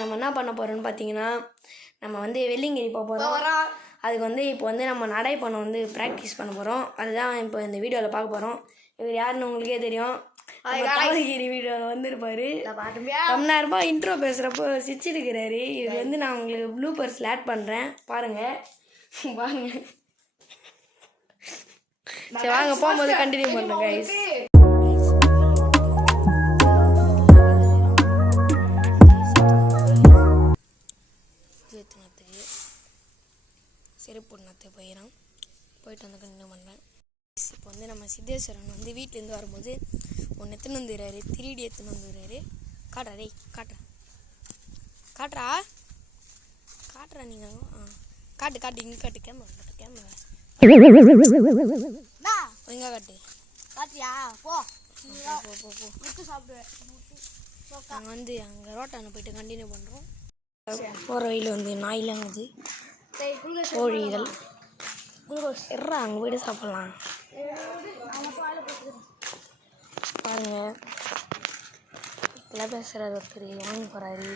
நம்ம என்ன பண்ண போகிறோம்னு பார்த்தீங்கன்னா நம்ம வந்து வெள்ளிங்கிரி போக போகிறோம். அதுக்கு வந்து இப்போ வந்து நம்ம நடைப்பணம் வந்து ப்ராக்டிஸ் பண்ண போகிறோம். அதுதான் இப்போ இந்த வீடியோவில் பார்க்க போகிறோம். இவர் யாருன்னு உங்களுக்கே தெரியும். தாவரகிரி வீடியோவில் வந்துருப்பாரு. ரொம்ப நேரமாக இன்ட்ரோ பேசுகிறப்போ சிரிச்சிருக்கிறாரு. இது வந்து நான் உங்களுக்கு ப்ளூபர்ஸில் ஆட் பண்ணுறேன், பாருங்கள். சரி வாங்க போகும்போது கண்டினியூ பண்ணுறேன் கைஸ். செருப்பு பொண்ணாத்து போயிட்டு வந்து கண்டினியூ பண்ணுறேன். இப்போ வந்து நம்ம சித்தேஸ்வரன் வந்து வீட்டிலேருந்து வரும்போது ஒன்று எத்தனை வந்துடுறாரு, 3D எத்தனை வந்துடுறாரு. காட்டுறா டேய், காட்டுறா நீங்கள். காட்டு இங்கே காட்டு, கேமரா எங்கே காட்டு போ. நாங்கள் வந்து அங்கே ரோட்டான போயிட்டு கண்டினியூ பண்ணுறோம். போகிற வழியில் வந்து நாயெலாம் வந்து கோழிகள் எறா அங்கே போய்ட்டு சாப்பிட்லாம். பாருங்க எல்லாம் பேசுகிறாரு ஒருத்தர் வாங்கி போகிறாரு.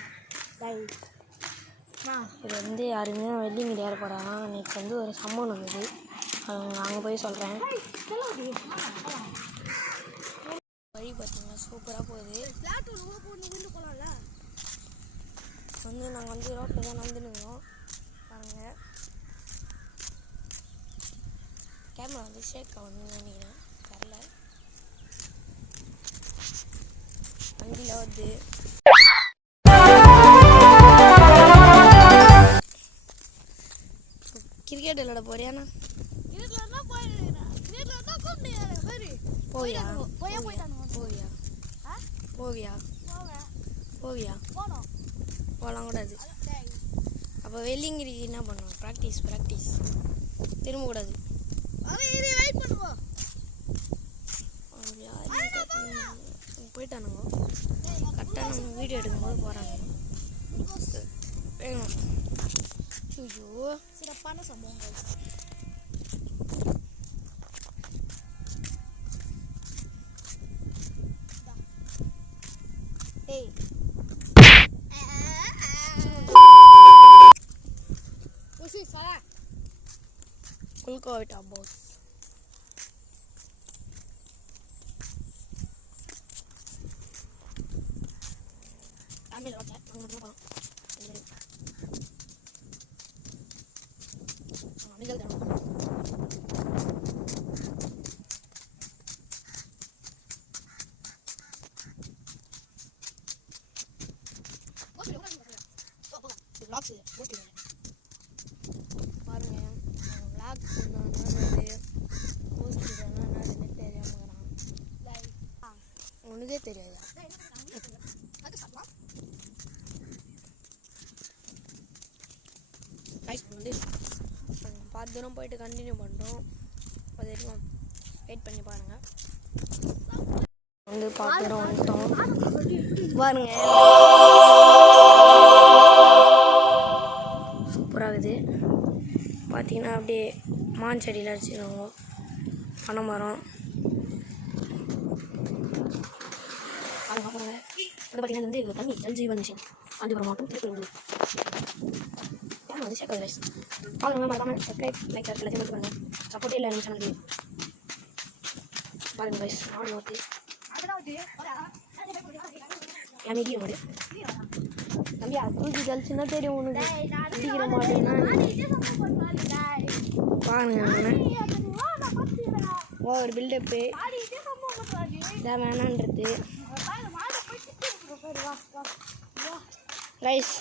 இது வந்து யாருமே வெள்ளிங்கிரி ஏற போகிறாங்க. நேற்று வந்து ஒரு சம்பவம் வந்தது, அங்கே போய் சொல்கிறேன். வழி பார்த்தீங்கன்னா சூப்பராக போகுது. வந்து நாங்கள் வந்து ரோட்டில் தான் நடந்துருந்தோம். பாருங்கள் கேமரா வந்து ஷேக் ஆகணும்னு நினைக்கிறேன், தெரில. வண்டியில் வந்து கிரிக்கெட் விளையாட போறியாண்ணா? போவியா போகலாம் கூடாது. அப்போ வெள்ளிங்கிரிக்கு என்ன பண்ணுவோம்? ப்ராக்டிஸ் திரும்பக்கூடாது. போயிட்டானுங்க கரெக்டாக நம்ம வீடியோ எடுக்கும்போது போகிறாங்க. வேணும் ஐயோ சிறப்பான சம்பவங்கள். குளுக்கோவிட்டா போஸ் பாருங்க. விளாக்ஸ் உனக்கே தெரியாதா? வந்து பார்த்து தூரம் போயிட்டு கண்டினியூ பண்ணுறோம். அது வரைக்கும் வெயிட் பண்ணி பாருங்கள். வந்து பார்த்து தூரம் வந்துட்டோம் பாருங்க. சூப்பராகுது. பார்த்தீங்கன்னா அப்படியே மான் செடியில் அடிச்சுருவாங்க, பனை மரம். பாருங்க வந்து பார்த்தீங்கன்னா வந்து தண்ணி ஜல்ஜீவன் மிஷன் காஞ்சிபுரம் மாவட்டம் திருப்பூர் வந்து சேர்க்க ரைஸ். பாருங்க மறக்காம சப்ஸ்கிரைப் லைக் எல்லாத்தையும் மட்டும் பாருங்கள். சப்போர்ட்டே இல்லை நம்ம சேனலுக்கு. பாருங்க ரைஸ் நாடு ஓட்டு அமைதிய மாடு தம்பியா தூக்கி ஜலிச்சுன்னா தெரியும் உனக்கு. குடிக்கிற மாட்டேன்னா பாருங்க ஒரு பில்டப்பு இதான் வேணான்றது. ரைஸ்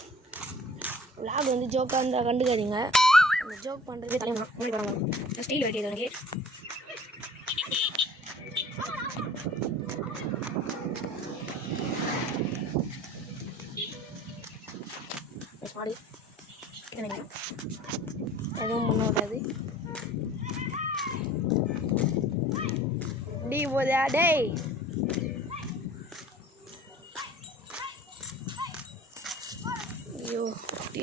விளாக் வந்து ஜோக்காக இருந்தால் கண்டுக்காதீங்க. அந்த ஜோக் பண்ணுறதே தலைவா முன்னாடி போகிறாங்க. ஸ்டீல் வெட்டியது எனக்கு மாடி எதுவும் பண்ண விடாது. டி போதா டேய் ஐயோ டி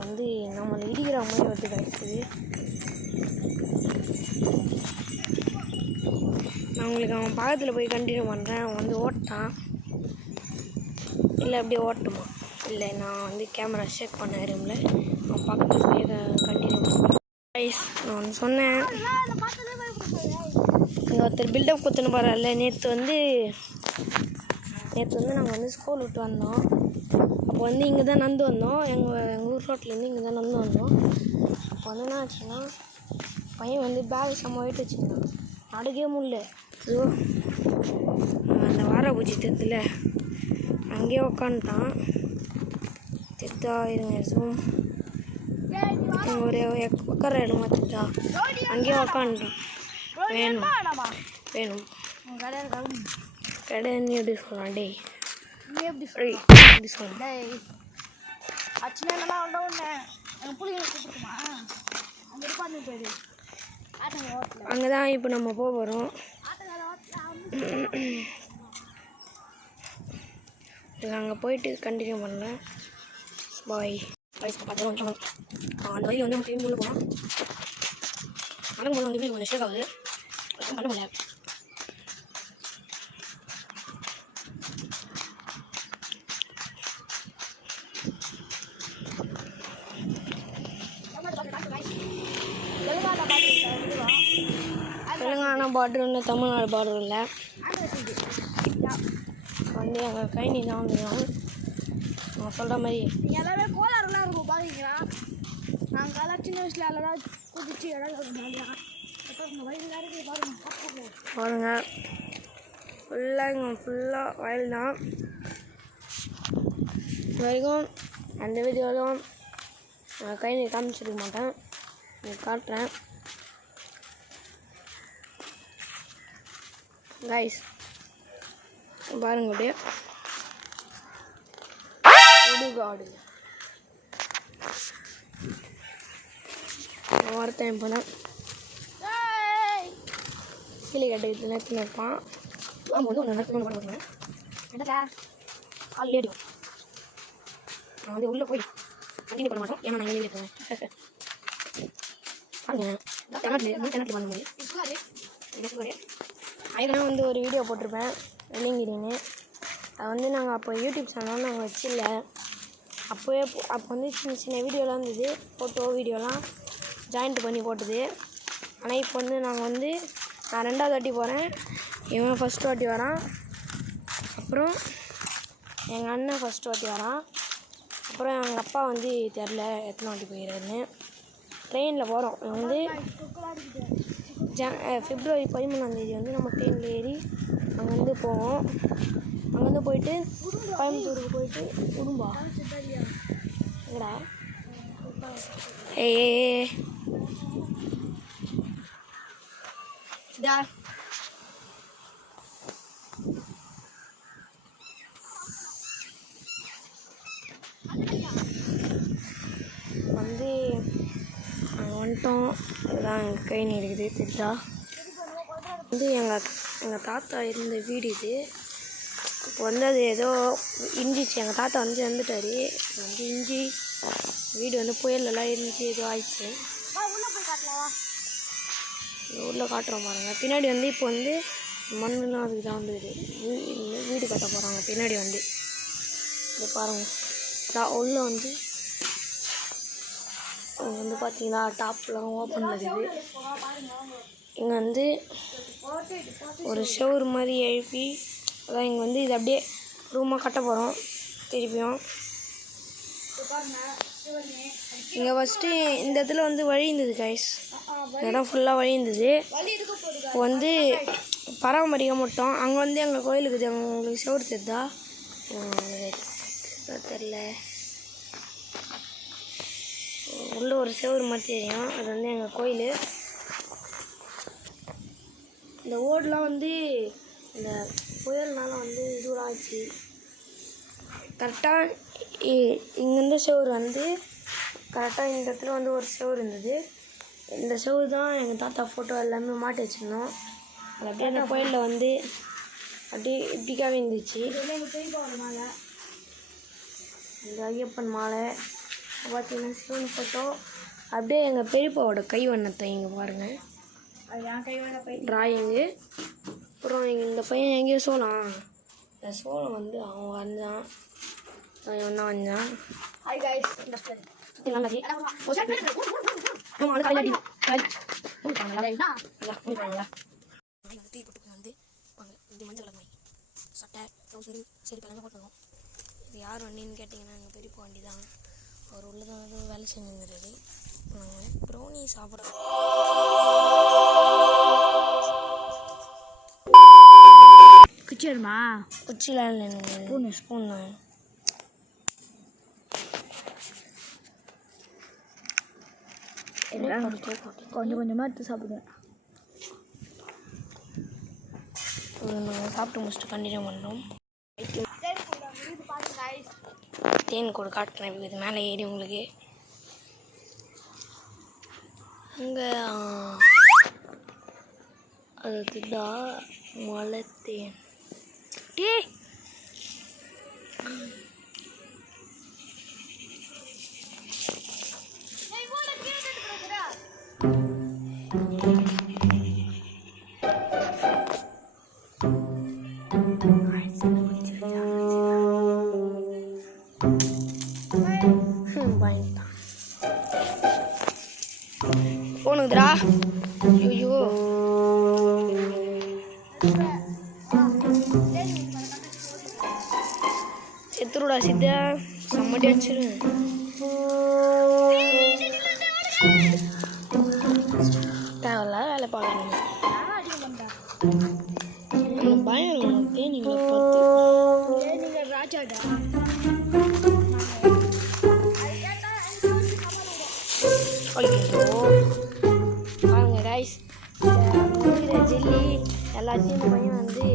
வந்து நம்மளை இடிக்கிற மாதிரி வந்து கிடைக்குது. நான் உங்களுக்கு அவன் பக்கத்தில் போய் கண்டினியூ பண்ணுறேன். அவன் வந்து ஓட்டான். இல்லை அப்படியே ஓட்டுமா? இல்லை, நான் வந்து கேமரா ஷேக் பண்ண ரூமில் நான் பார்க்கறதுக்கு கண்டினியூ பண்ணுறேன். நான் ஒன்று சொன்னேன், இங்கே ஒருத்தர் பில்டப் கொடுத்துன்னு போகிறார்ல. நேற்று வந்து நாங்கள் வந்து ஸ்கூல் விட்டு வந்தோம். அப்போ வந்து இங்கே தான் நடந்து வந்தோம். எங்கள் ஊர் ரோட்லேருந்து இங்கே தான் நடந்து வந்தோம். அப்போ வந்து என்ன ஆச்சுன்னா, பையன் வந்து பேக் செம்ம வெயிட் வச்சுருந்தான். நடக்கவே முடியல. ஐயோ, அந்த வாரப்பூச்சி தெத்துல அங்கேயே உக்காந்துட்டான். தெத்தா இருங்க ஜூம் ஒரு உட்கார இடமா தெத்தா அங்கேயே உக்காந்துட்டான். வேணும் கடைன்னு எப்படி சொல்லலாம்? டே எப்படி சொல்லலாம்? அங்கே தான் இப்போ நம்ம போக போகிறோம். அங்கே போயிட்டு கண்டினியூ பண்ணலாம். பாய். அந்த வழி வந்து நம்ம திரும்பி உள்ள போனோம். நடக்கும்போது வந்து வீடு கொஞ்சம் ஷேக் ஆகுது. பண்ண முடியல. தெலுங்கானா பார்டர் இல்லை, தமிழ்நாடு பார்டர் இல்லை. வந்து எங்கள் கைனி தான் வந்துடும். நான் சொல்கிற மாதிரி எல்லாமே கோளாறுலாம் இருக்கும். பார்க்குறீங்களா, நாங்கள் சின்ன வயசில் எல்லாம் குதிச்சு பாருங்க. ஃபுல்லாக இங்கே ஃபுல்லாக வயல் தான். இது வரைக்கும் அந்த வீடியோவிலும் நான் கைனி காமிச்சிருக்க மாட்டேன். உங்களுக்கு காட்டுறேன் கைஸ். பாருங்க, அப்படியே சுடுகாடு வார்த்தை போனேன். கீழே கட்டு நேரத்தில் இருப்பான். அவங்க வந்து ஒன்று நேரத்தில் பண்ண மாட்டேங்க. கால் லேடியும் நான் வந்து உள்ளே போய் கண்டினியூ பண்ண மாட்டோம். ஏன்னா நான் வெளியே இருக்கேன். பாருங்க, தென்னாட்டு பண்ண முடியும். அதுக்கான வந்து ஒரு வீடியோ போட்டிருப்பேன், வெள்ளிங்கிரின்னு. அது வந்து நாங்கள் அப்போ யூடியூப் சேனல் நாங்கள் வச்சில்ல. அப்போ வந்து சின்ன சின்ன வீடியோலாம் இருந்தது, ஃபோட்டோ வீடியோலாம் ஜாயிண்ட் பண்ணி போட்டது. ஆனால் இப்போ வந்து நாங்கள் வந்து நான் 2வது வாட்டி போகிறேன், இவன் ஃபஸ்ட்டு வாட்டி வரான், அப்புறம் எங்கள் அண்ணன் ஃபஸ்ட்டு வாட்டி வரான், அப்புறம் எங்கள் அப்பா வந்து தெரில எத்தனை வாட்டி போயிடுறாருன்னு. ட்ரெயினில் போகிறோம். வந்து February 13 வந்து நம்ம ட்ரெயினில் ஏறி அங்கேருந்து போவோம். அங்கேருந்து போயிட்டு கோயம்புத்தூருக்கு போயிட்டு உடும்பா எங்கடா வந்து அங்கே வந்துட்டோம். அதுதான் எங்கள் கைனி இருக்குது. தெரிஞ்சா வந்து எங்கள் தாத்தா இருந்த வீடு இது. இப்போ வந்து அது ஏதோ இஞ்சிச்சு. எங்கள் தாத்தா வந்து இறந்துட்டார். வந்து இஞ்சி வீடு வந்து புயலெல்லாம் இருந்துச்சு, ஏதோ ஆயிடுச்சு. உள்ளே காட்டுறோம் பாருங்க. பின்னாடி வந்து இப்போ வந்து மண்ணுலாம் அதுக்கு தான் வந்துது. வீடு கட்ட போகிறாங்க பின்னாடி வந்து. இதை பாருங்கள், உள்ளே வந்து இங்கே வந்து பார்த்தீங்கன்னா டாப்லாம் ஓப்பன் இருக்குது. இங்கே வந்து ஒரு ஷவர் மாதிரி எழுப்பி அதான் இங்கே வந்து இது அப்படியே ரூமாக கட்ட போகிறோம் திருப்பியும். இங்கே ஃபஸ்ட்டு இந்த இடத்துல வந்து வழி இருந்தது கைஸ். இடம் ஃபுல்லாக வழி இருந்தது. இப்போ வந்து பராமரிக்க மாட்டோம். அங்கே வந்து எங்கள் கோயிலுக்கு உங்களுக்கு ஷவர் தெரிதா? தெரில, உள்ள ஒரு செவரு மாதிரி தெரியும். அது வந்து எங்கள் கோயில். இந்த ஓடெலாம் வந்து இந்த புயல்னால வந்து இதுவெலாம் ஆச்சு. கரெக்டாக இங்கேருந்து செவரு வந்து கரெக்டாக இந்த இடத்துல வந்து ஒரு செவரு இருந்தது. இந்த செவரு தான் எங்கள் தாத்தா ஃபோட்டோ எல்லாமே மாட்டி வச்சுருந்தோம். அது அப்படியே அந்த கோயிலில் வந்து அப்படியே இப்படிக்காகவே இருந்துச்சு. இந்த ஐயப்பன் மாலை பார்த்தீங்கன்னா சிவன் ஃபோட்டோ. அப்படியே எங்கள் பெரியப்பாவோட கைவண்ணத்தை இங்கே பாருங்கள், ட்ராயிங்கு. அப்புறம் இந்த பையன் எங்கேயோ சொல்லலாம் இந்த சோளம் வந்து அவன் வந்தான், அவன் தான் வந்தான். ஹாய் கைஸ், இந்த சுற்றிலாங்கி டீ போட்டு வந்து இது மஞ்சள் கலர் மாதிரி சட்டை ட்ரௌசரு செருப்பெல்லாம் போட்டுருக்கோம். இது யார் வண்டின்னு கேட்டிங்கன்னா எங்கள் பெரியப்பா வண்டி தான். அவர் உள்ளதான் ஏதோ வேலை செஞ்சுருந்தாரு. நாங்கள் ப்ரௌனி சாப்பிட்றோம். குச்சி வருமா? குச்சிலாம் இல்லை, எனக்கு ஸ்பூன் தான். கொஞ்சம் கொஞ்சமாக எடுத்து சாப்பிடுவேன். நாங்கள் சாப்பிட்டு முடிச்சுட்டு கண்டினியூ பண்ணுறோம். தேன் கூட காட்டுறேன், இது மேலே ஏறி உங்களுக்கு. அங்கே அதுதான் மலை தேன். டீ போனுக்குதுரா. ஐயோ செத்துருடா சித்த, சம்மட்டி அடிச்சிரு. தேவையில்ல வேலை பார்க்கணும். எனக்கு பயம் இருக்கும் தேனீங்களை பார்த்து. ராஜாடா பாருங்க ரைஸ், இந்த ஜெல்லி எல்லாத்தையும் இந்த பையன் வந்து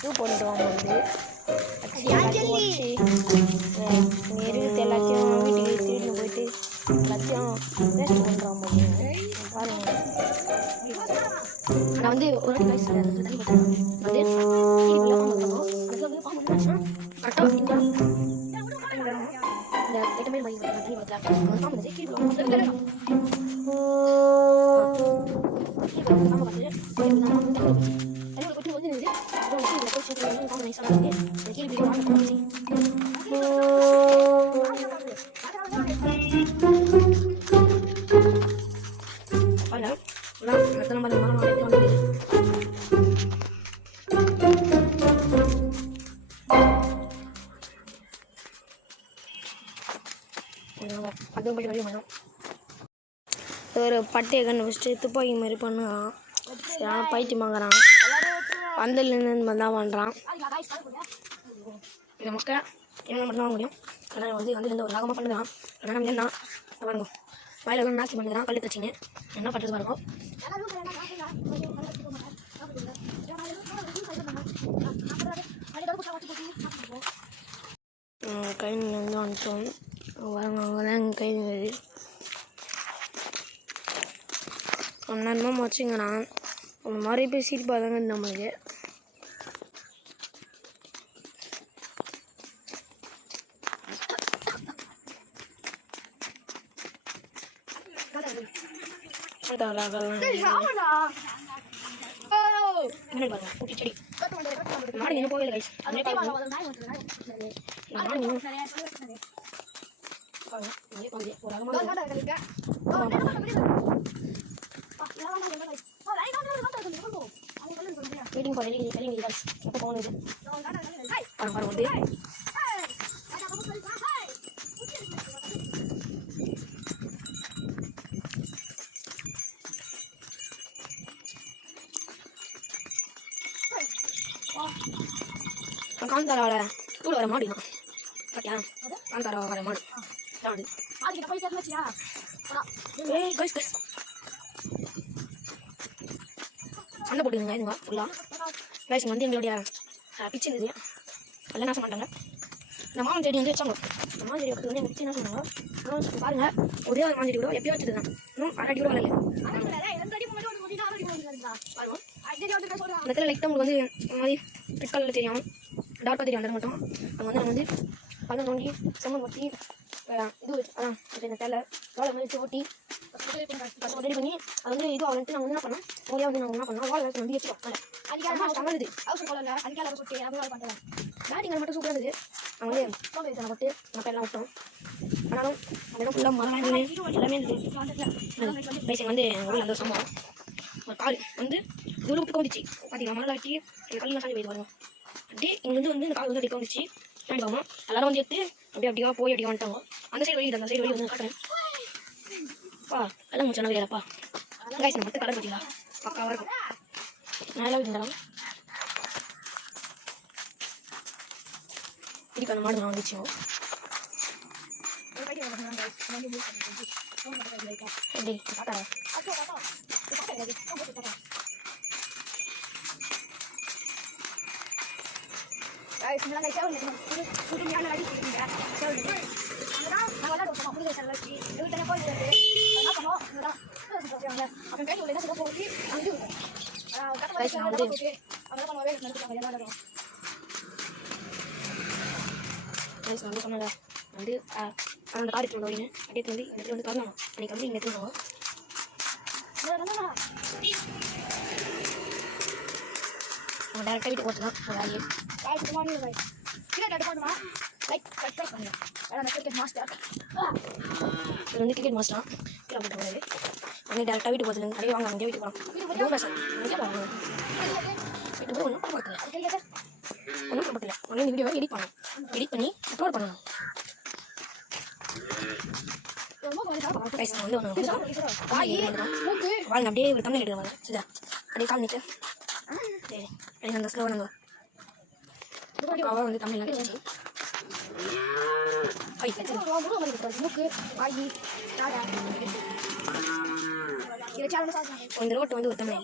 இது போட்டுட்டு வாங்க வந்து வச்சு இங்கே இருக்கிறது எல்லாத்தையும் வீட்டுக்கு திருடின்னு போயிட்டு எல்லாத்தையும் வேஸ்ட் பண்ணுறான் பார்த்தீங்க. பாருங்க, நான் வந்து ஒரு வாட்டி ரைஸ் தண்ணி பார்த்தேன் வந்து கரெக்டாக இந்த எட்டு மேல் மையம் தண்ணி பார்த்தேன் கீழே ஒரு பட்டையை கண்டுபிடிச்சிட்டு துப்பாக்கி மாதிரி பண்ணுறான். சரி, ஆனால் பைத்தியம் வாங்குறான். பந்தல்லேருந்து மாதிரி தான் பண்ணுறான். இந்த மக்கள் என்ன மட்டும் வாங்க முடியும். அதனால் வந்து ஒரு ராகமாக பண்ணுறான். அதனால் என்ன பாருங்க, வயலில் நாக்கி பண்ணுறான். கல் தச்சிங்க என்ன பண்ணுறது பாருங்க. கையிலேருந்து வந்துட்டோம். வரங்க அவங்க தான் எங்கள் கைது ரொம்ப நேரமாக வச்சுங்கிறான். அந்த மாதிரி போய் சீட் பார்த்தாங்க நம்மளுக்கு. செடி மாடு இன்னும் போகல guys. Waiting for waiting guys. எப்போ போகுது பாருங்க வந்து காந்தாராவோட கூட வர மாடு தான் பார்த்தியா? காந்தாரா வர மாடு ஏய் கைஸ் கைஸ் சண்டை போட்டுதுங்க இதுங்க ஃபுல்லாக. கைஸ் வந்து எங்களுடைய பிச்சு இருந்தது எல்லாம் என்ன மாட்டாங்க. இந்த மாமன் செடி வந்து வச்சாங்க. இந்த மாமன் செடி வந்து எங்கள் பிச்சு என்ன சொன்னாங்க. ஆனால் பாருங்கள், ஒரே ஒரு மாமன் செடி கூட எப்படியோ வச்சுருந்தேன். இன்னும் அரை அடி கூட வரல. பாருங்க இந்த இடத்துல லைட்டாக உங்களுக்கு வந்து இந்த மாதிரி ரெட் கலரில் தெரியும். டார்க்காக தெரியும் அந்த மட்டும் அங்கே வந்து நம்ம வந்து பள்ளம் நோண்டி செம்மண் ஒட்டி இது அதான் இந்த தேலை வாழை மாதிரி வச்சு ஓட்டி ஃபஸ்ட் ரெடி பண்ணி அது வந்து இது ஆகலன்ட்டு நாங்கள் வந்து என்ன பண்ணோம் மூலியாக வந்து நாங்கள் என்ன பண்ணோம் வாழை வந்து வச்சுட்டோம் தமிழுது பேட்டிங் மட்டும் சூப்பராக இருந்தது நாங்கள் வந்து சோம்பேறி போட்டு நம்ம எல்லாம் விட்டோம் ஆனாலும் அப்படின்னா ஃபுல்லாக மரம் எல்லாமே இருந்தது பேசிங் வந்து எங்கள் ஊரில் அந்த சம்பவம் ஒரு கால் வந்து இவ்வளோ விட்டு வந்துச்சு பார்த்தீங்களா மரம் வச்சு எங்கள் கல்லாம் சாஞ்சி போயிட்டு வரும் அப்படியே இங்கேருந்து வந்து இந்த கால் வந்து அடிக்க வந்துச்சு சாஞ்சி போகும் எல்லாரும் வந்து எடுத்து அப்படியே போய் அப்படி வந்துட்டாங்க அந்த சைடு வழி அந்த சைடு வழி வந்து காட்டுறேன் பா எல்லாம் முடிச்சா வேறப்பா காய்ச்சி நம்ம கலர் பார்த்தீங்களா பக்காவாக இருக்கும் நல்லா இருந்தாலும் இதுக்கான மாடு நான் வந்துச்சு எப்படி காட்டாரா வந்து சொன்னல வந்து அந்த கார் எடுத்து வந்தோம் அப்படியே வந்து இந்த இடத்துல வந்து தரணும் அன்றைக்கி வந்து இங்கே எடுத்துருவோம் நம்ம டேரெக்டாக வீட்டுக்கு போட்டுலாம் ஒரு வேலையை இது வந்து கிரிக்கெட் மாஸ்டர் கீழே போட்டுருக்காரு அங்கே டேரெக்டாக வீட்டுக்கு போகிறது அப்படியே வாங்க அங்கே வீட்டுக்கு போகலாம் எதுவும் பேச அங்கே போகலாம் வீட்டுக்கு போய் ஒன்றும் படப்படல ஒன்றும் படப்படல ஒன்றும் இந்த வீடியோவை எடிட் பண்ணி அப்லோட் பண்ணணும் வந்து வாங்க அப்படியே ஒரு தமிழ் எடுக்கிறாங்க சரிதா அப்படியே கால் நிட்டு சரி அப்படியே அந்த ஸ்லோவாக நாங்கள் அவள் வந்து தமிழ் நினச்சி இந்த ரோட்டு வந்து ஒரு தமிழ்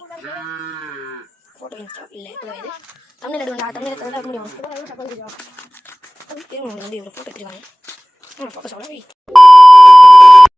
ஃபோட்டோ இன்ஸ்டா இல்லை இது தமிழ் எடுக்கா தமிழ் எடுத்து வந்து முடியும் வந்து ஒரு ஃபோட்டோ எடுத்துருக்காங்க ஃபோக்கஸ் அவ்வளோ